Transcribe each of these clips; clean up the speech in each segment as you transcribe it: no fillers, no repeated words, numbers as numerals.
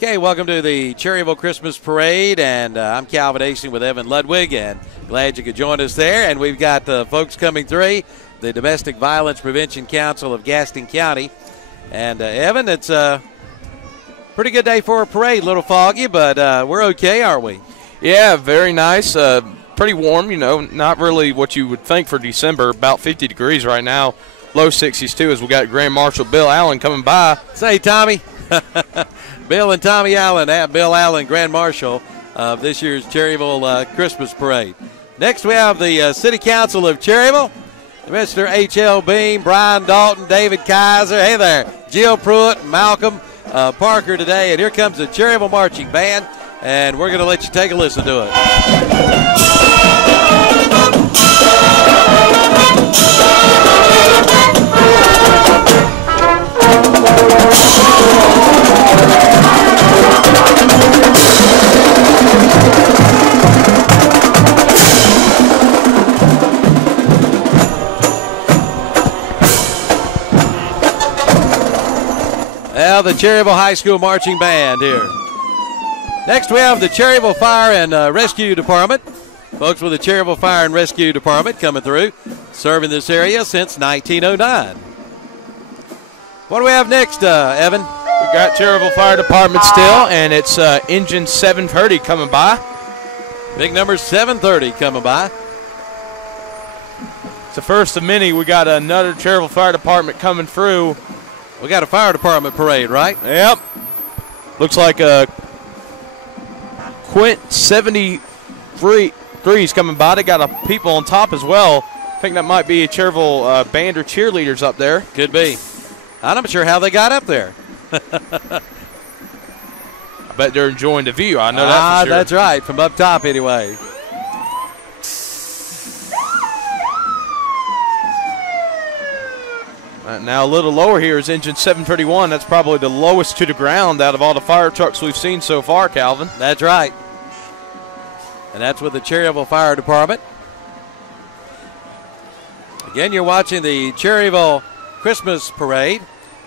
Okay, welcome to the Cherryville Christmas Parade, and I'm Calvin Hastings with Evan Ludwig, and glad you could join us there. And we've got folks coming through, the Domestic Violence Prevention Council of Gaston County. And Evan, it's a pretty good day for a parade, a little foggy, but we're okay, aren't we? Yeah, very nice. Pretty warm, you know, not really what you would think for December, about 50 degrees right now, low 60s too, as we got Grand Marshal Bill Allen coming by. Say, Tommy. Bill and Tommy Allen, Bill Allen, Grand Marshal of this year's Cherryville Christmas Parade. Next, we have the City Council of Cherryville, Mr. H.L. Beam, Brian Dalton, David Kaiser. Hey there, Jill Pruitt, Malcolm Parker today. And here comes the Cherryville Marching Band, and we're going to let you take a listen to it. Now the Cherryville High School Marching Band here. Next we have the Cherryville Fire and Rescue Department. Folks with the Cherryville Fire and Rescue Department coming through, serving this area since 1909. What do we have next, Evan? We've got Cherryville Fire Department still, and it's engine 730 coming by. Big number 730 coming by. It's the first of many. We got another Cherryville Fire Department coming through. We got a fire department parade, right? Yep. Looks like a Quint 73 is coming by. They got people on top as well. I think that might be a Cherryville band or cheerleaders up there. Could be. I'm not sure how they got up there. I bet they're enjoying the view. I know that for sure. That's right, from up top anyway. Now a little lower here is engine 731. That's probably the lowest to the ground out of all the fire trucks we've seen so far, Calvin. That's right. And that's with the Cherryville Fire Department. Again, you're watching the Cherryville Christmas Parade,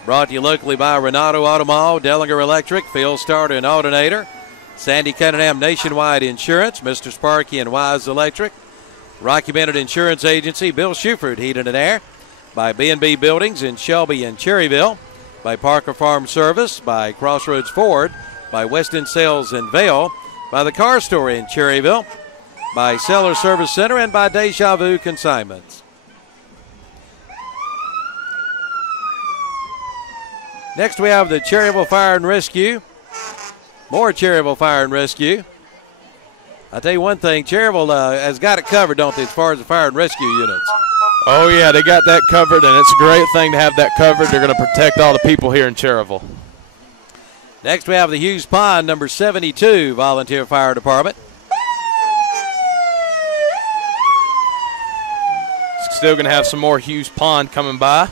brought to you locally by Renato Automall, Dellinger Electric, Field Starter and Alternator, Sandy Cunningham Nationwide Insurance, Mr. Sparky and Wise Electric, Rocky Bennett Insurance Agency, Bill Shuford Heating and Air, by B&B Buildings in Shelby and Cherryville, by Parker Farm Service, by Crossroads Ford, by Weston Sales in Vale, by the Car Store in Cherryville, by Seller Service Center, and by Deja Vu Consignments. Next we have the Cherryville Fire and Rescue. More Cherryville Fire and Rescue. I'll tell you one thing, Cherryville has got it covered, don't they, as far as the fire and rescue units? Oh, yeah, they got that covered, and it's a great thing to have that covered. They're going to protect all the people here in Cherryville. Next, we have the Hughes Pond, number 72, Volunteer Fire Department. Still going to have some more Hughes Pond coming by,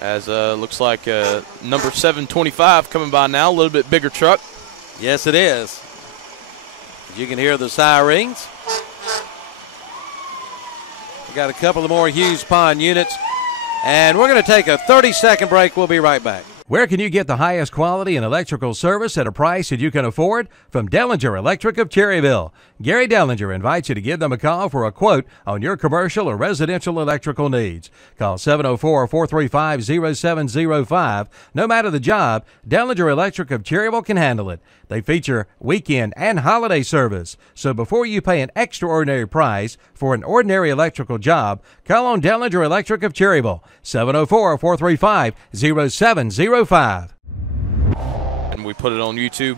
as looks like number 725 coming by now, a little bit bigger truck. Yes, it is. You can hear the sirens. Got a couple of more Hughes Pond units, and we're going to take a 30-second break. We'll be right back. Where can you get the highest quality in electrical service at a price that you can afford? From Dellinger Electric of Cherryville. Gary Dellinger invites you to give them a call for a quote on your commercial or residential electrical needs. Call 704-435-0705. No matter the job, Dellinger Electric of Cherryville can handle it. They feature weekend and holiday service. So before you pay an extraordinary price for an ordinary electrical job, call on Dellinger Electric of Cherryville, 704-435-0705. And we put it on YouTube.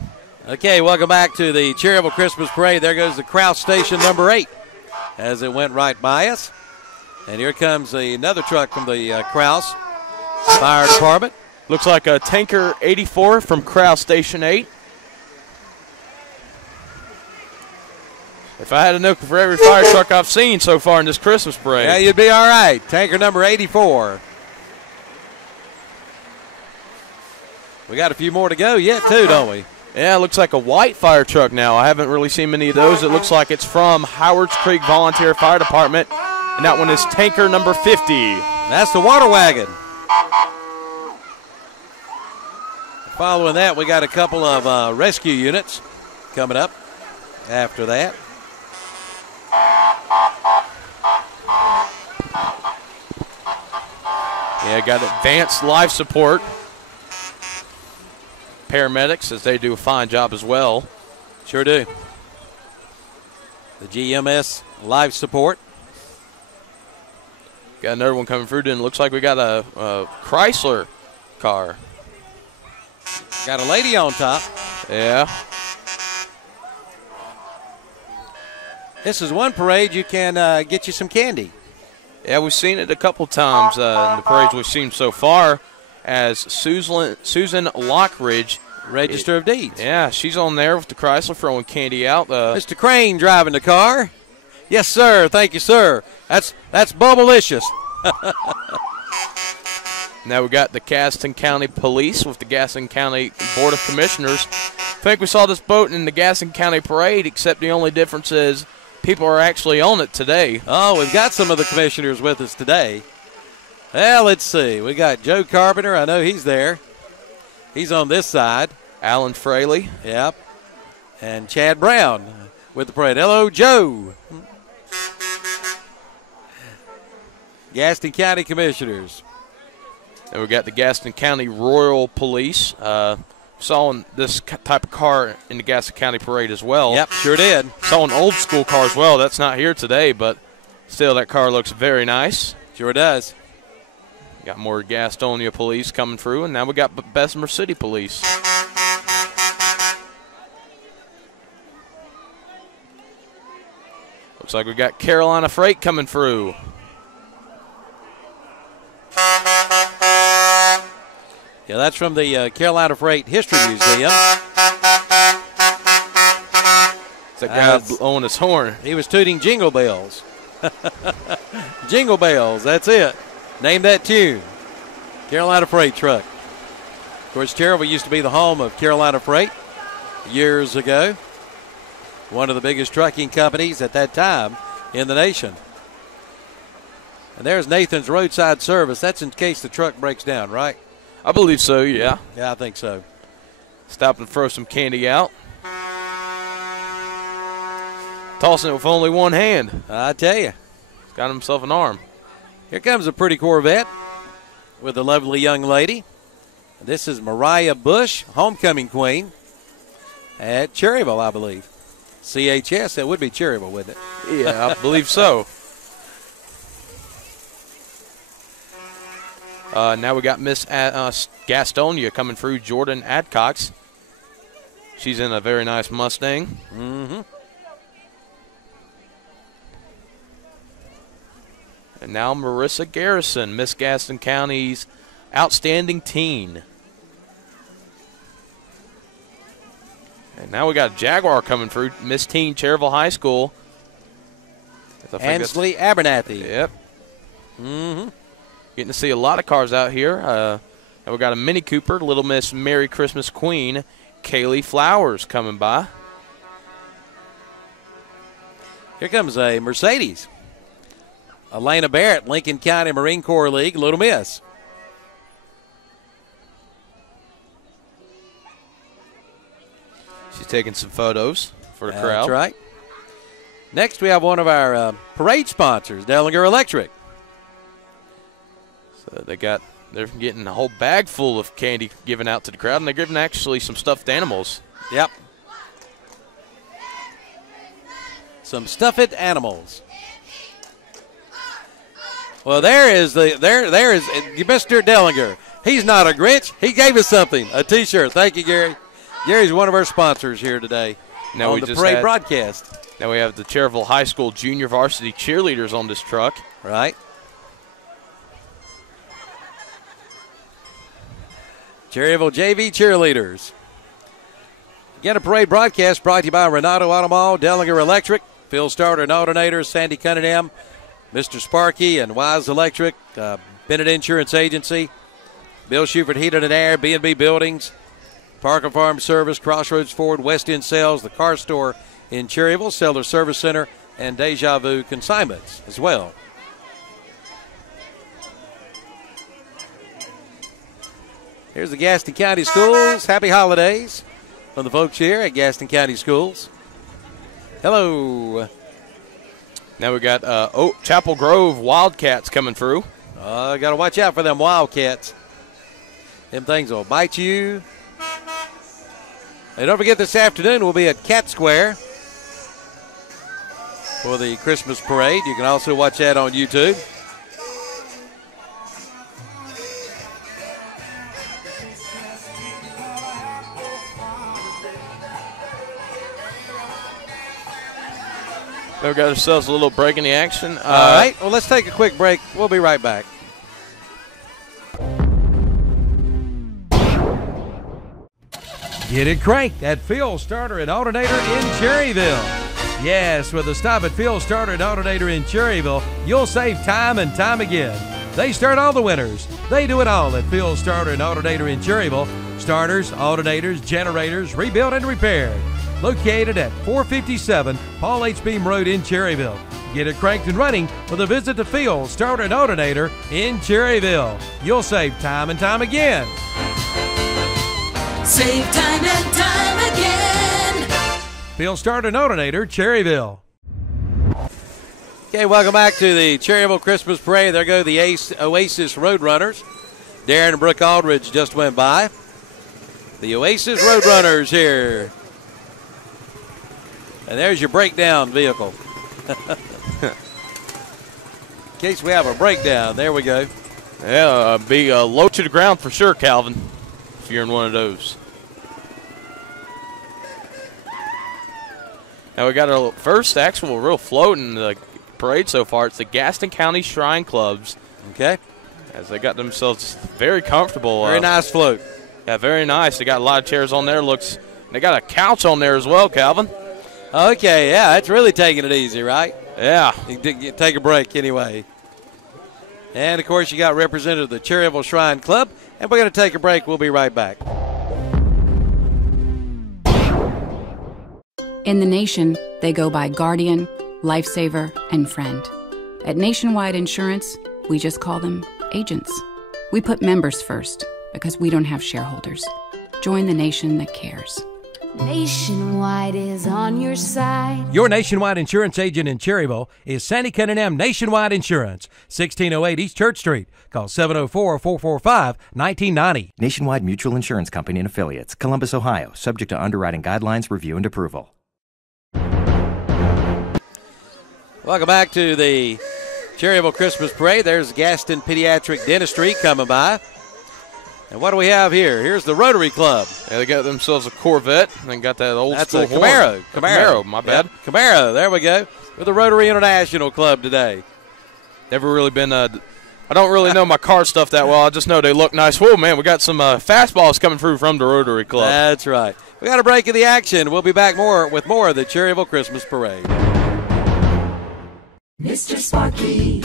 Okay, welcome back to the Cherryville Christmas Parade. There goes the Kraus Station number 8 as it went right by us. And here comes another truck from the Kraus Fire Department. Looks like a Tanker 84 from Kraus Station 8. If I had a nickel for every fire truck I've seen so far in this Christmas parade. Yeah, you'd be all right. Tanker number 84. We got a few more to go yet, too, don't we? Yeah, it looks like a white fire truck now. I haven't really seen many of those. It looks like it's from Howards Creek Volunteer Fire Department, and that one is Tanker number 50. That's the water wagon. Following that, we got a couple of rescue units coming up after that. Yeah, got advanced life support. Paramedics, as they do a fine job as well. Sure do. The GMS life support. Got another one coming through, and it looks like we got a Chrysler car. Got a lady on top. Yeah. This is one parade you can get you some candy. Yeah, we've seen it a couple times in the parades we've seen so far, as Susan Lockridge. Register of Deeds. Yeah, she's on there with the Chrysler throwing candy out. Mr. Crane driving the car. Yes, sir. Thank you, sir. That's Bubblicious. Now we got the Gaston County Police with the Gaston County Board of Commissioners. I think we saw this boat in the Gaston County Parade, except the only difference is people are actually on it today. Oh, we've got some of the commissioners with us today. Well, let's see. We got Joe Carpenter. I know he's there. He's on this side. Alan Fraley. Yep. And Chad Brown with the parade. Hello, Joe. Gaston County Commissioners. And we got the Gaston County Royal Police. Saw this type of car in the Gaston County Parade as well. Yep, sure did. Saw an old school car as well. That's not here today, but still that car looks very nice. Sure does. Got more Gastonia police coming through, and now we got Bessemer City Police. Looks like we got Carolina Freight coming through. Yeah, that's from the Carolina Freight History Museum. It's that guy blowing his horn. He was tooting jingle bells. Jingle bells, that's it. Name that tune. Carolina Freight truck. Of course, Cherryville used to be the home of Carolina Freight years ago. One of the biggest trucking companies at that time in the nation. And there's Nathan's roadside service. That's in case the truck breaks down, right? I believe so, yeah. Yeah, I think so. Stop and throw some candy out. Tossing it with only one hand. I tell you. He's got himself an arm. Here comes a pretty Corvette with a lovely young lady. This is Mariah Bush, homecoming queen at Cherryville, I believe. CHS, that would be Cherryville, wouldn't it? Yeah, I believe so. Now we got Miss Gastonia coming through, Jordan Adcox. She's in a very nice Mustang. Mm-hmm. And now Marissa Garrison, Miss Gaston County's outstanding teen. And now we got Jaguar coming through, Miss Teen Cherryville High School. Ansley Abernathy. Yep. Mm-hmm. Getting to see a lot of cars out here. And we got a Mini Cooper, Little Miss Merry Christmas Queen, Kaylee Flowers coming by. Here comes a Mercedes. Elena Barrett, Lincoln County Marine Corps League, Little Miss. She's taking some photos for the crowd. That's right. Next, we have one of our parade sponsors, Dellinger Electric. So they're getting a whole bag full of candy given out to the crowd, and they're giving actually some stuffed animals. Yep. Some stuffed animals. Well, there is Mr. Dellinger. He's not a Grinch. He gave us something, a T-shirt. Thank you, Gary. Gary's one of our sponsors here today on the parade broadcast. Now we have the Cherryville High School junior varsity cheerleaders on this truck. Right. Cherryville JV cheerleaders. Again, a parade broadcast brought to you by Renato Automall, Dellinger Electric, Phil Starter and Alternators, Sandy Cunningham, Mr. Sparky and Wise Electric, Bennett Insurance Agency, Bill Shuford Heating and Air, B&B Buildings, Parker Farm Service, Crossroads Ford, West End Sales, the Car Store in Cherryville, Seller Service Center, and Deja Vu Consignments as well. Here's the Gaston County Schools. Happy holidays from the folks here at Gaston County Schools. Hello. Now we got Chapel Grove Wildcats coming through. Got to watch out for them Wildcats. Them things will bite you. And don't forget, this afternoon we'll be at Cat Square for the Christmas parade. You can also watch that on YouTube. We got ourselves a little break in the action. All right, well, let's take a quick break. We'll be right back. Get it cranked at Phil Starter and Alternator in Cherryville. Yes, with a stop at Phil Starter and Alternator in Cherryville, you'll save time and time again. They start all the winners. They do it all at Phil Starter and Alternator in Cherryville. Starters, alternators, generators, rebuilt and repaired. Located at 457 Paul H. Beam Road in Cherryville. Get it cranked and running with a visit to Phil Starter and Alternator in Cherryville. You'll save time and time again. Save time and time again. Phil Starter and Alternator, Cherryville. Okay, welcome back to the Cherryville Christmas Parade. There go the Oasis Roadrunners. Darren and Brooke Aldridge just went by. The Oasis Roadrunners here. And there's your breakdown vehicle. In case we have a breakdown, there we go. Yeah, be low to the ground for sure, Calvin, if you're in one of those. Now we got our first actual real float in the parade so far. It's the Gaston County Shrine Clubs. Okay. As they got themselves very comfortable. Very nice float. Yeah, very nice. They got a lot of chairs on there. They got a couch on there as well, Calvin. Okay, yeah, that's really taking it easy, right? Yeah. You take a break anyway. And, of course, you got representative of the Cherryville Shrine Club. And we're going to take a break. We'll be right back. In the nation, they go by Guardian, Lifesaver, and Friend. At Nationwide Insurance, we just call them agents. We put members first because we don't have shareholders. Join the nation that cares. Nationwide is on your side. Your Nationwide insurance agent in Cherryville is Sandy Cunningham Nationwide Insurance, 1608 East Church Street. Call 704-445-1990. Nationwide Mutual Insurance Company and Affiliates, Columbus, Ohio. Subject to underwriting guidelines, review, and approval. Welcome back to the Cherryville Christmas Parade. There's Gaston Pediatric Dentistry coming by. And what do we have here? Here's the Rotary Club. Yeah, they got themselves a Corvette and then got that old That's school a Camaro. horn. Camaro, my bad. Yep. Camaro, there we go. With the Rotary International Club today. Never really been I don't really know my car stuff that well. I just know they look nice. Whoa, man, we got some fastballs coming through from the Rotary Club. That's right. We got a break of the action. We'll be back with more of the Cherryville Christmas Parade. Mr. Sparky,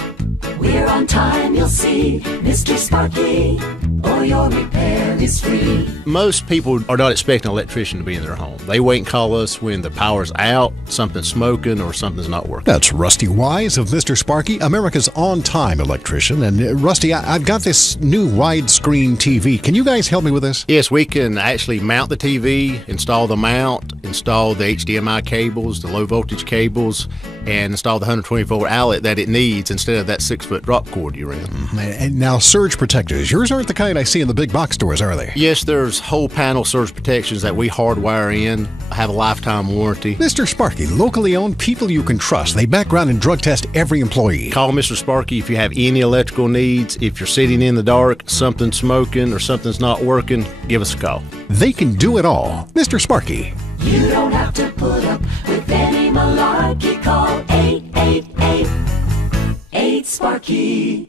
we're on time, you'll see. Mr. Sparky, or your repair is free. Most people are not expecting an electrician to be in their home. They wait and call us when the power's out, something's smoking, or something's not working. That's Rusty Wise of Mr. Sparky, America's on-time electrician. And Rusty, I've got this new widescreen TV. Can you guys help me with this? Yes, we can actually mount the TV, install the mount, install the HDMI cables, the low voltage cables, and install the 120-volt outlet that it needs instead of that 6-foot drop cord you're in. And now, surge protectors. Yours aren't the kind I see in the big box stores, are they? Yes, there's whole panel surge protections that we hardwire in, have a lifetime warranty. Mr. Sparky, locally owned, people you can trust. They background and drug test every employee. Call Mr. Sparky if you have any electrical needs. If you're sitting in the dark, something's smoking, or something's not working, give us a call. They can do it all. Mr. Sparky. You don't have to put up with any malarkey. Call 888-8-SPARKY.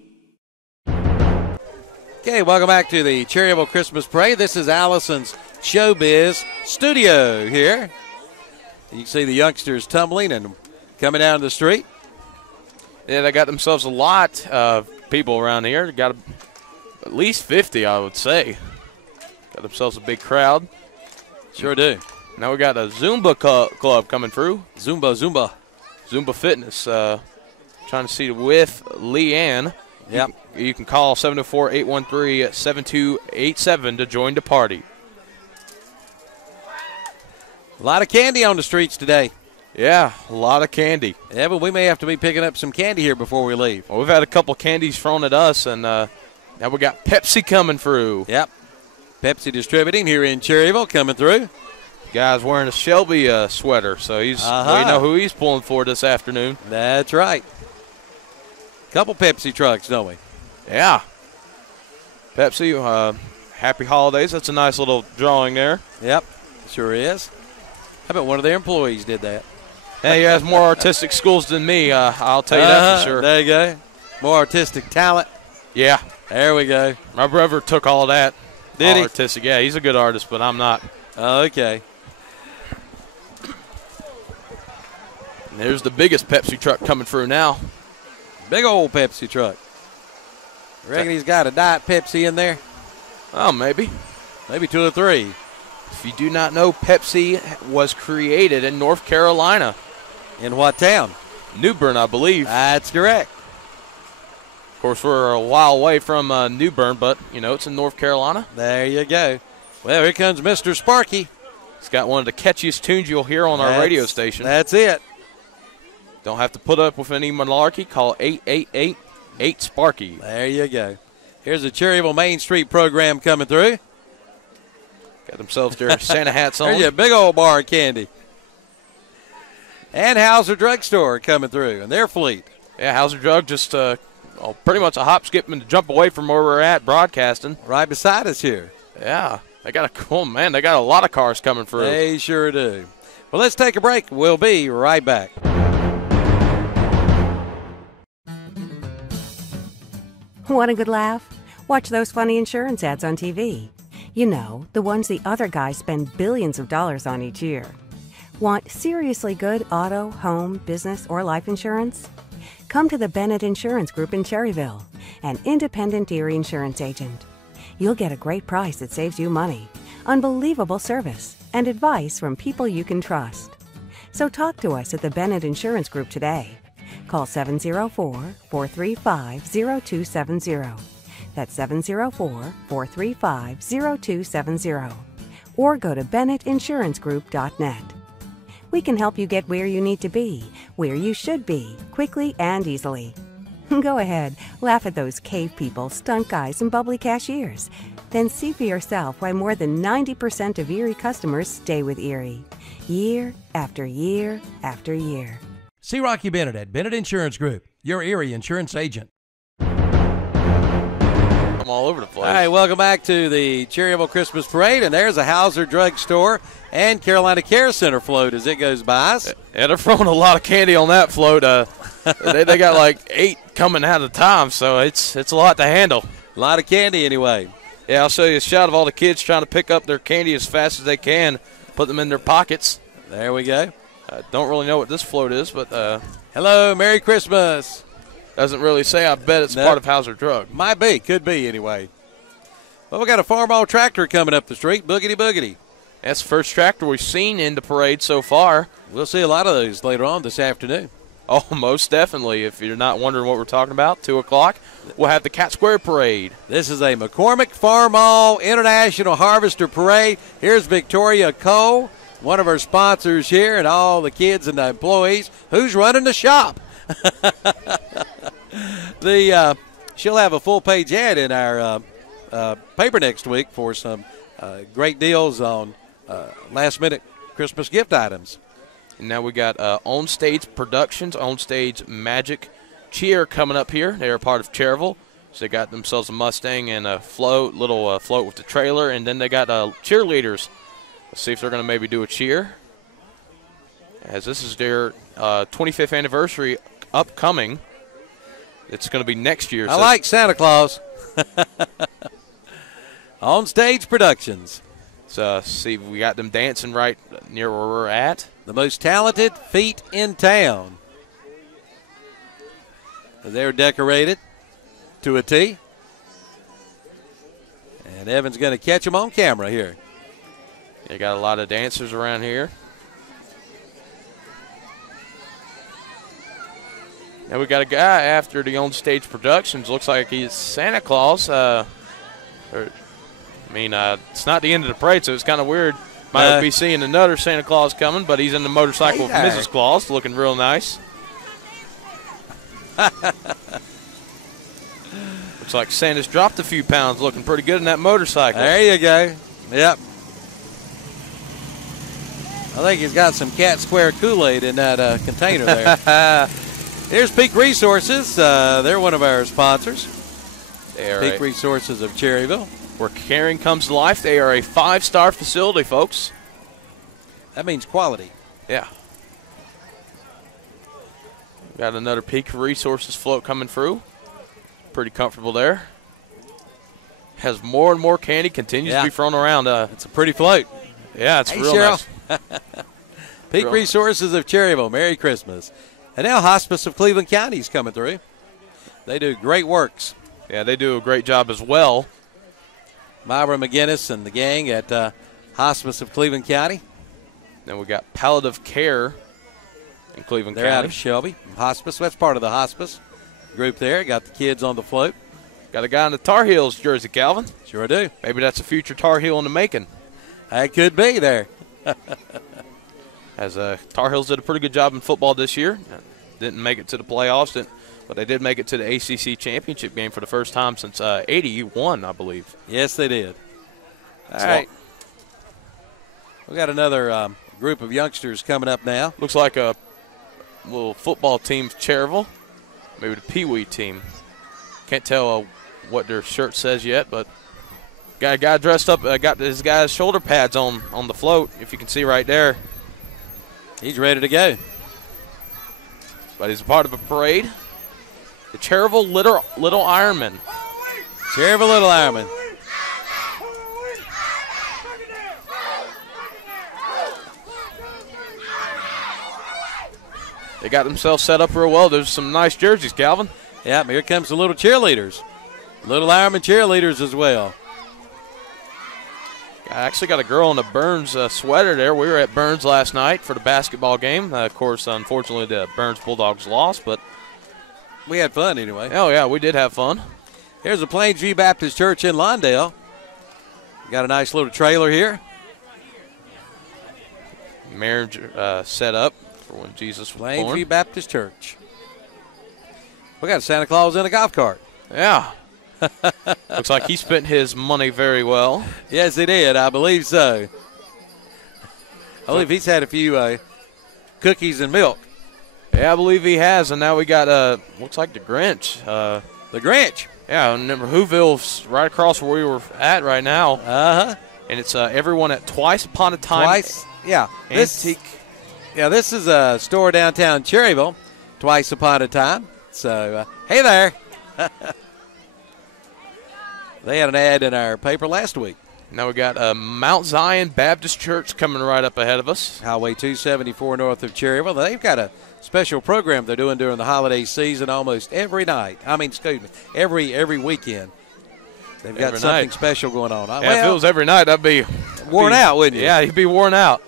Okay, welcome back to the Cherryville Christmas Parade. This is Allison's Showbiz Studio here. You can see the youngsters tumbling and coming down the street. Yeah, they got themselves a lot of people around here. They got at least 50, I would say. Got themselves a big crowd. Sure do. Now we got a Zumba club coming through. Zumba Fitness. Trying to see with Leanne. Yep. You can call 704-813-7287 to join the party. A lot of candy on the streets today. Yeah, a lot of candy. Evan, we may have to be picking up some candy here before we leave. Well, we've had a couple candies thrown at us, and now we got Pepsi coming through. Yep. Pepsi Distributing here in Cherryville coming through. Guy's wearing a Shelby sweater, so we know who he's pulling for this afternoon. That's right. Couple Pepsi trucks, don't we? Yeah. Pepsi, happy holidays. That's a nice little drawing there. Yep, sure is. I bet one of their employees did that. Hey, he has more artistic skills than me, I'll tell you that for sure. There you go. More artistic talent. Yeah. There we go. My brother took all that. Did he? Artistic. Yeah, he's a good artist, but I'm not. Okay. And there's the biggest Pepsi truck coming through now. Big old Pepsi truck. Reckon he's got a Diet Pepsi in there? Oh, maybe. Maybe 2 or 3. If you do not know, Pepsi was created in North Carolina. In what town? New Bern, I believe. That's correct. Of course, we're a while away from New Bern, but, it's in North Carolina. There you go. Well, here comes Mr. Sparky. He's got one of the catchiest tunes you'll hear on our radio station. That's it. Don't have to put up with any malarkey. Call 888-8-SPARKY. There you go. Here's a Cherryville Main Street program coming through. Got themselves their Santa hats on. There's a big old bar of candy. And Hauser Drugstore coming through, and their fleet. Yeah, Hauser Drug just pretty much a hop, skip, and jump away from where we're at broadcasting. Right beside us here. Yeah, they got a lot of cars coming through. They sure do. Well, let's take a break. We'll be right back. Want a good laugh? Watch those funny insurance ads on TV. You know, the ones the other guys spend billions of dollars on each year. Want seriously good auto, home, business, or life insurance? Come to the Bennett Insurance Group in Cherryville, an independent Erie insurance agent. You'll get a great price that saves you money, unbelievable service, and advice from people you can trust. So talk to us at the Bennett Insurance Group today. Call 704-435-0270. That's 704-435-0270. Or go to BennettInsuranceGroup.net. We can help you get where you need to be, where you should be, quickly and easily. Go ahead, laugh at those cave people, stunt guys, and bubbly cashiers. Then see for yourself why more than 90% of Erie customers stay with Erie. Year after year after year. See Rocky Bennett at Bennett Insurance Group, your Erie insurance agent. I'm all over the place. All right, welcome back to the Cherryville Christmas Parade, and there's a Hauser Drugstore and Carolina Care Center float as it goes by us. Yeah, they're throwing a lot of candy on that float. They got like 8 coming at a time, so it's a lot to handle. A lot of candy anyway. Yeah, I'll show you a shot of all the kids trying to pick up their candy as fast as they can, put them in their pockets. There we go. Don't really know what this float is, but hello, Merry Christmas. Doesn't really say. I bet it's part of Hauser Drug. Might be. Could be anyway. Well, we got a Farmall Tractor coming up the street. Boogity boogity. That's the first tractor we've seen in the parade so far. We'll see a lot of those later on this afternoon. Oh, most definitely. If you're not wondering what we're talking about, 2 o'clock, we'll have the Cat Square Parade. This is a McCormick Farmall International Harvester Parade. Here's Victoria Cole, one of our sponsors here, and all the kids and the employees. Who's running the shop? She'll have a full-page ad in our paper next week for some great deals on last-minute Christmas gift items. And now we got On-Stage Productions, On-Stage Magic Cheer coming up here. They're a part of Cherryville. So they got themselves a Mustang and a float, little float with the trailer, and then they got cheerleaders. Let's see if they're going to maybe do a cheer. As this is their 25th anniversary upcoming. It's going to be next year. I like Santa Claus. On Stage Productions. So see, we got them dancing right near where we're at. The most talented feet in town. They're decorated to a T. And Evan's going to catch them on camera here. You got a lot of dancers around here. And we got a guy after the On Stage Productions. Looks like he's Santa Claus. It's not the end of the parade, so it's kind of weird. Might be seeing another Santa Claus coming, but he's in the motorcycle with Mrs. Claus, looking real nice. Looks like Santa's dropped a few pounds, looking pretty good in that motorcycle. There you go. Yep. I think he's got some Cat Square Kool-Aid in that container there. Here's Peak Resources. They're one of our sponsors. Peak Resources of Cherryville. Where caring comes to life. They are a 5-star facility, folks. That means quality. Yeah. Got another Peak Resources float coming through. Pretty comfortable there. Has more and more candy. Continues to be thrown around. It's a pretty float. Yeah, it's real Cheryl. nice. Peak Resources of Cherryville. Merry Christmas. And now Hospice of Cleveland County is coming through. They do great works. Yeah, they do a great job as well. Myra McGinnis and the gang at Hospice of Cleveland County. Then we got Palliative Care in Cleveland They're County. out of Shelby. Hospice, that's part of the hospice group there. Got the kids on the float. Got a guy in the Tar Heels jersey, Calvin. Sure do. Maybe that's a future Tar Heel in the making. That could be there. As Tar Heels did a pretty good job in football this year. Didn't make it to the playoffs, but they did make it to the ACC championship game for the first time since 81, I believe. Yes, they did. All right. We got another group of youngsters coming up now. Looks like a little football team, Cherryville. Maybe the Pee Wee team. Can't tell what their shirt says yet, but got a guy dressed up, got his guy's shoulder pads on the float, if you can see right there. He's ready to go. But he's a part of a parade. The Cherryville Little Ironman. Cherryville Little Ironman. They got themselves set up real well. There's some nice jerseys, Calvin. Yeah, here comes the little cheerleaders. Little Ironman cheerleaders as well. I actually got a girl in a Burns sweater there. We were at Burns last night for the basketball game. Of course, unfortunately, the Burns Bulldogs lost, but we had fun anyway. Oh, yeah, we did have fun. Here's the Plainsview Baptist Church in Lawndale. Got a nice little trailer here. Marriage set up for when Jesus was born. Plainsview Baptist Church. We got Santa Claus in a golf cart. Yeah. Looks like he spent his money very well. Yes, he did. I believe so. I believe he's had a few cookies and milk. Yeah, I believe he has. And now we got, looks like the Grinch. The Grinch. Yeah, remember Whoville's right across where we were at right now. Uh-huh. And it's everyone at Twice Upon a Time. Twice, yeah. Antique. This is a store downtown Cherryville, Twice Upon a Time. So, hey there. They had an ad in our paper last week. Now we got Mount Zion Baptist Church coming right up ahead of us. Highway 274 north of Cherryville. They've got a special program they're doing during the holiday season almost every night. Every weekend. They've got something special going on. Yeah, if it was every night, I'd be worn out, wouldn't you? Yeah, you'd be worn out.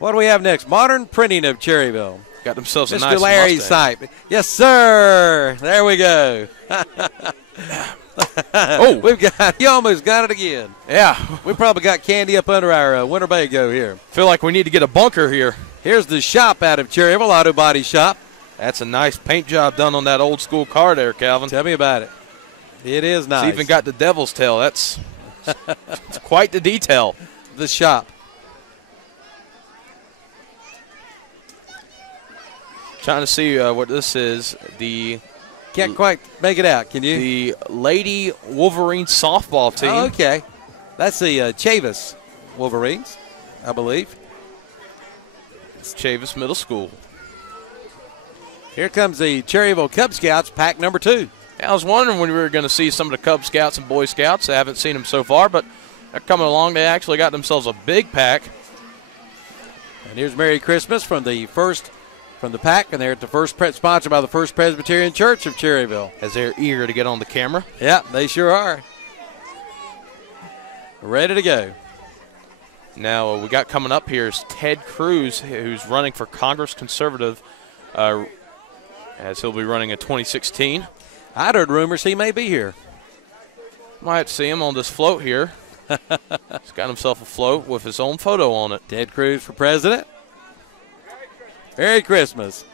What do we have next? Modern Printing of Cherryville. Got themselves a Mr. nice Larry Mustang. Sipe. Yes, sir. There we go. You almost got it again. Yeah. We probably got candy up under our Winnebago here. Feel like we need to get a bunker here. Here's the shop out of Cherryville, Auto Body Shop. That's a nice paint job done on that old school car there, Calvin. Tell me about it. It is nice. It's even got the devil's tail. That's it's quite the detail. The shop. Trying to see what this is. Can't quite make it out, can you? The Lady Wolverine softball team. Oh, okay. That's the Chavis Wolverines, I believe. It's Chavis Middle School. Here comes the Cherryville Cub Scouts, pack number 2. Yeah, I was wondering when we were going to see some of the Cub Scouts and Boy Scouts. I haven't seen them so far, but they're coming along. They actually got themselves a big pack. And here's Merry Christmas from the pack, and they're at the first sponsored by the First Presbyterian Church of Cherryville. As they're eager to get on the camera. Yeah, they sure are. Ready to go. Now, we got coming up here is Ted Cruz, who's running for Congress Conservative as he'll be running a 2016. I'd heard rumors he may be here. Might see him on this float here. He's got himself a float with his own photo on it. Ted Cruz for president. Merry Christmas.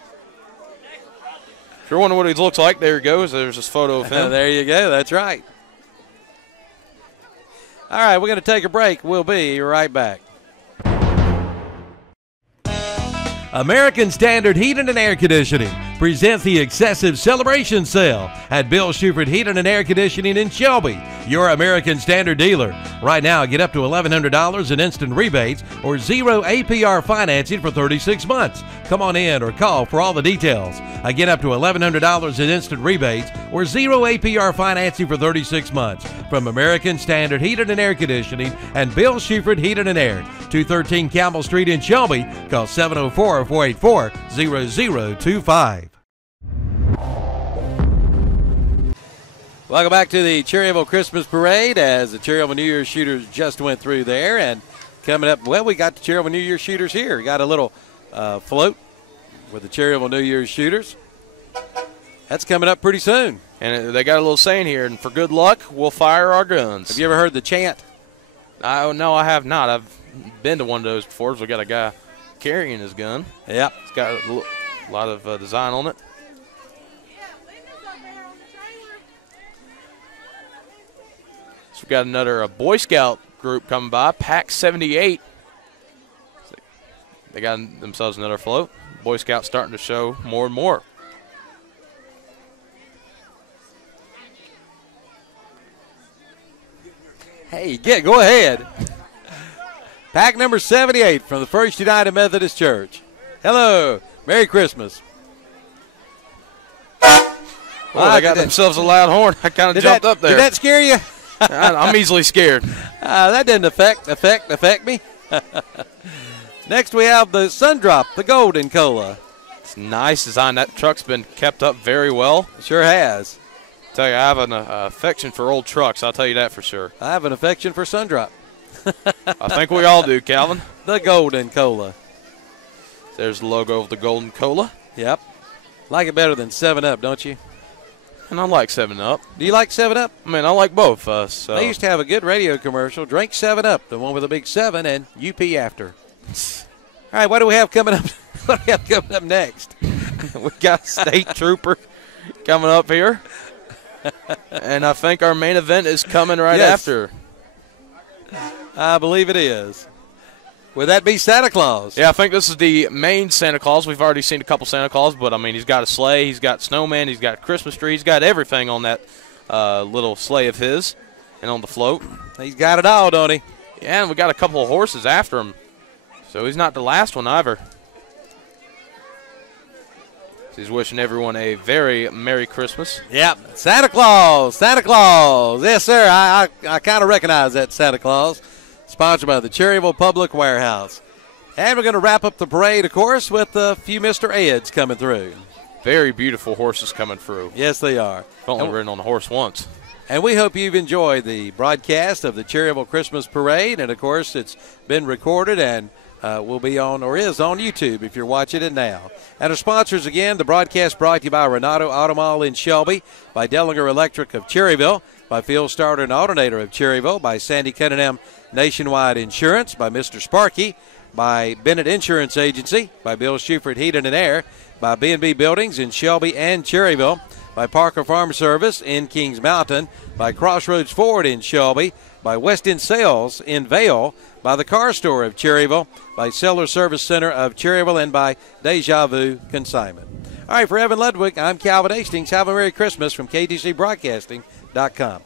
If you're wondering what he looks like, there he goes. There's his photo of him. There you go. That's right. All right, we're going to take a break. We'll be right back. American Standard Heating and Air Conditioning presents the excessive celebration sale at Bill Shuford Heating and Air Conditioning in Shelby, your American Standard dealer. Right now, get up to $1,100 in instant rebates or 0 APR financing for 36 months. Come on in or call for all the details. Again, up to $1,100 in instant rebates or 0 APR financing for 36 months from American Standard Heating and Air Conditioning and Bill Shuford Heating and Air, 213 Campbell Street in Shelby. Call 704-484-0025. Welcome back to the Cherryville Christmas Parade as the Cherryville New Year's shooters just went through there. And coming up, well, we got the Cherryville New Year's shooters here. We got a little float with the Cherryville New Year's shooters. That's coming up pretty soon. And they got a little saying here, and for good luck, we'll fire our guns. Have you ever heard the chant? No, I have not. I've been to one of those before. So we got a guy carrying his gun. Yeah. It's got a lot of design on it. So we've got another Boy Scout group coming by, Pack 78. They got themselves another float. Boy Scouts starting to show more and more. Hey, go ahead. Pack number 78 from the First United Methodist Church. Hello. Merry Christmas. Oh, they got themselves a loud horn. I kind of jumped up there. Did that scare you? I'm easily scared. That didn't affect me. Next we have the Sundrop, the Golden Cola. It's nice design. That truck's been kept up very well. It sure has. Tell you, I have an affection for old trucks. I'll tell you that for sure. I have an affection for Sundrop. I think we all do, Calvin. The Golden Cola. There's the logo of the Golden Cola. Yep. Like it better than 7-Up, don't you? And I like 7-Up. Do you like 7-Up? I mean, I like both. So. They used to have a good radio commercial. Drink 7-Up, the one with a big 7 and UP after. All right, what do we have coming up? What do we have coming up next? We got State Trooper coming up here. And I think our main event is coming right after. I believe it is. Would that be Santa Claus? Yeah, I think this is the main Santa Claus. We've already seen a couple Santa Claus, but, I mean, he's got a sleigh, he's got snowman, he's got Christmas tree, he's got everything on that little sleigh of his and on the float. He's got it all, don't he? Yeah, and we got a couple of horses after him. So he's not the last one either. He's wishing everyone a very Merry Christmas. Yep, Santa Claus, Santa Claus. Yes, sir, I kind of recognize that Santa Claus. Sponsored by the Cherryville Public Warehouse. And we're going to wrap up the parade, of course, with a few Mr. Eds coming through. Very beautiful horses coming through. Yes, they are. I've only ridden on a horse once. And we hope you've enjoyed the broadcast of the Cherryville Christmas Parade. And, of course, it's been recorded and will be on or is on YouTube if you're watching it now. And our sponsors again, the broadcast brought to you by Renato Automall in Shelby, by Dellinger Electric of Cherryville, by Field Starter and Alternator of Cherryville, by Sandy Cunningham Nationwide Insurance, by Mr. Sparky, by Bennett Insurance Agency, by Bill Shuford Heating and Air, by B&B Buildings in Shelby and Cherryville, by Parker Farm Service in Kings Mountain, by Crossroads Ford in Shelby, by West End Sales in Vale, by the Car Store of Cherryville, by Seller Service Center of Cherryville, and by Deja Vu Consignment. All right, for Evan Ludwig, I'm Calvin Hastings. Have a Merry Christmas from KTCBroadcasting.com.